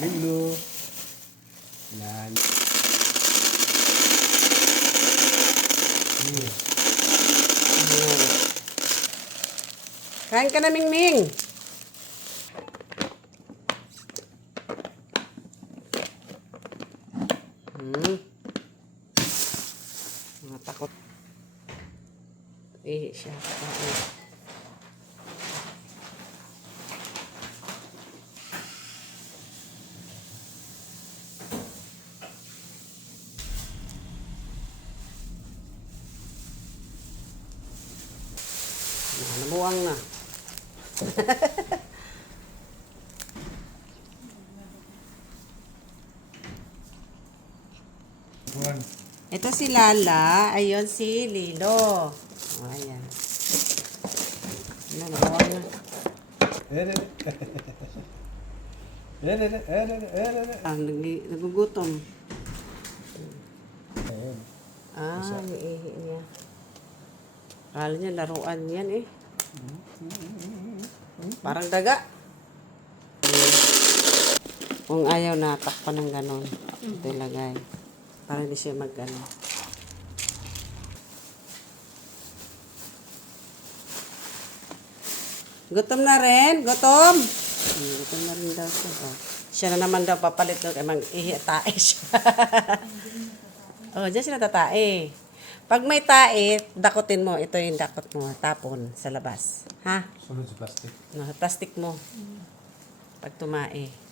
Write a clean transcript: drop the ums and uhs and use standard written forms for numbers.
Lulu. Yan. Kain ka na, Mingming. Takot. Siya. Nabuang na. Ito si Lala. Ayun si Lilo. Oh, ayan. Nabuang na. Nagugutom. Ang ihi niya. Akala niya laruan yan eh. Parang daga. Kung ayaw na, takpan ng ganon. Ito ilagay. Para hindi siya mag-ano. Gutom na rin? Gutom? Gutom na rin daw siya. Oh. Siya na naman daw papalit doon. Kaya mag-ihi tae siya. Oh, dyan sila tatae. Pag may tae, dakutin mo. Ito yung dakot mo. Tapon sa labas. Ha? Sunod sa plastic. No, plastic mo. Pag tumae.